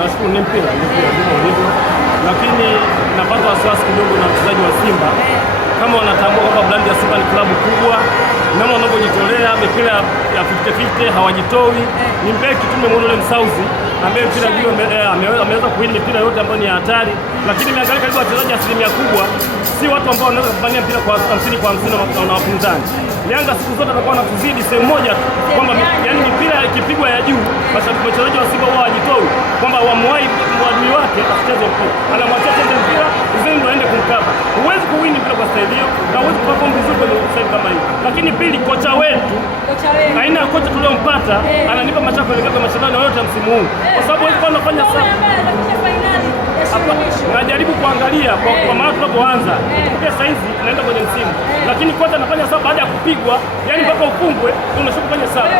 nashukuru ni mpira ndivyo ulivyo, lakini napata wasiwasi kidogo na wachezaji wa Simba kama wanatambua kwamba brand ya Simba ni klabu kubwa, namna wanavyojitolea mipira ya 50-50 hawajitoi. Ni mbeki tumemwona yule Msauzi ambaye mpira hiyo ameweza kuwini mipira yote ambayo ni hatari, lakini miangalia karibu wachezaji asilimia kubwa si watu ambao wanaweza kupambania mpira kwa 50-50 na wapinzani. Yanga siku zote atakuwa na kuzidi sehemu moja kwamba yani mipira ikipigwa ya juu basi wachezaji wa Simba wao wajitoi kwamba wamwai mwadui wake asicheze mpira, anamwachia cheze mpira uzeni ndio aende kumkaba. Huwezi kuwini mpira kwa staili hiyo na huwezi kuperform vizuri kwenye staili kama hiyo. Lakini pili, kocha wetu aina ya kocha tuliompata ananipa mashaka kuelekea mashindano yote ya msimu huu, kwa sababu wewe kwa unafanya sana najaribu kuangalia kwa maana tunapoanza pia sasa hizi tunaenda kwenye msimu, lakini kocha anafanya sababu baada ya kupigwa yani mpaka ufungwe tunashuka kufanya sababu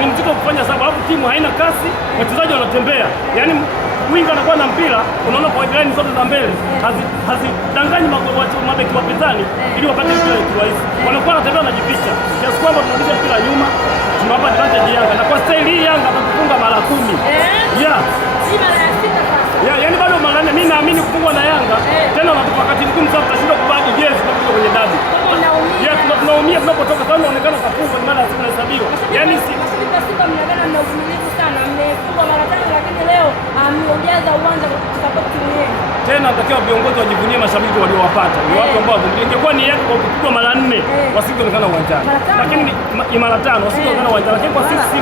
ni mzito kufanya sababu, alafu timu haina kasi, wachezaji wanatembea yani winga anakuwa na mpira, unaona kwa line zote za mbele hazidanganyi mabeki wapinzani ili wapate mpira kirahisi, wanakuwa wanatembea wanajificha, kiasi kwamba tunarudisha mpira nyuma, tunawapa advantage Yanga, na kwa style hii Yanga atakufunga mara 10 yani bado mara 4. Mimi naamini kufungwa na Yanga tena unatupa wakati mgumu sana, tutashinda kubaki jezi kwa kwenye dabi. Tunaumia tunapotoka sana, inaonekana kafungwa ni mara zinahesabiwa. Yani Simba mnagana na uvumilivu sana, mmefungwa mara 5 lakini leo ameongeza uwanja kwa support timu yenu. Tena natakiwa viongozi wajivunie mashabiki waliowapata. Ni watu ambao ingekuwa ni Yanga kwa kupigwa mara 4 wasingeonekana uwanjani. Lakini ni mara 5 wasingeonekana uwanjani. Lakini kwa sisi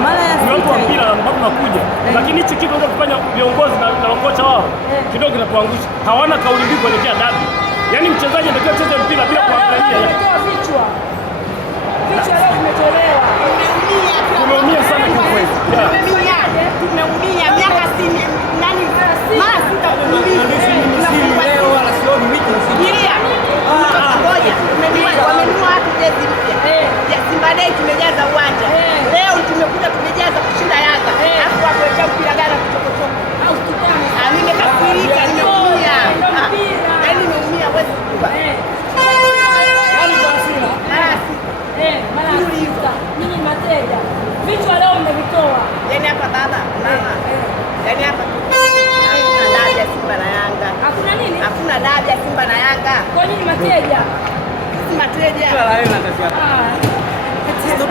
ni watu wa mpira ambao tunakuja. Lakini hichi kitu kufanya viongozi na wakocha wao kidogo kinatuangusha. Hawana kauli mbiu kuelekea dabi. Yaani mchezaji anatakiwa acheze mpira bila kuangalia. Vichwa leo vimetolewa. Tumeumia sana kwa kweli. Tumeumia miaka 60 nani mara 6 tunafungwa leo wala sioni wiki nzima. Ngoja wamenunua hata jezi mpya ya Simba Day, tumejaza uwanja leo, tumekuja tumejaza kushinda Yanga, alafu wakuletea mpira gani kutokotoka au tukane. Nimekasirika, nimeumia yani nimeumia wewe kubwa nini mateja vichwa leo mmevitoa yani hapa baba mama yani hapa hakuna dabi ya Simba na Yanga. Hakuna nini? Hakuna dabi ya Simba na Yanga. Kwa nini mateja? Si mateja. Kila la aina kazi yake. Stop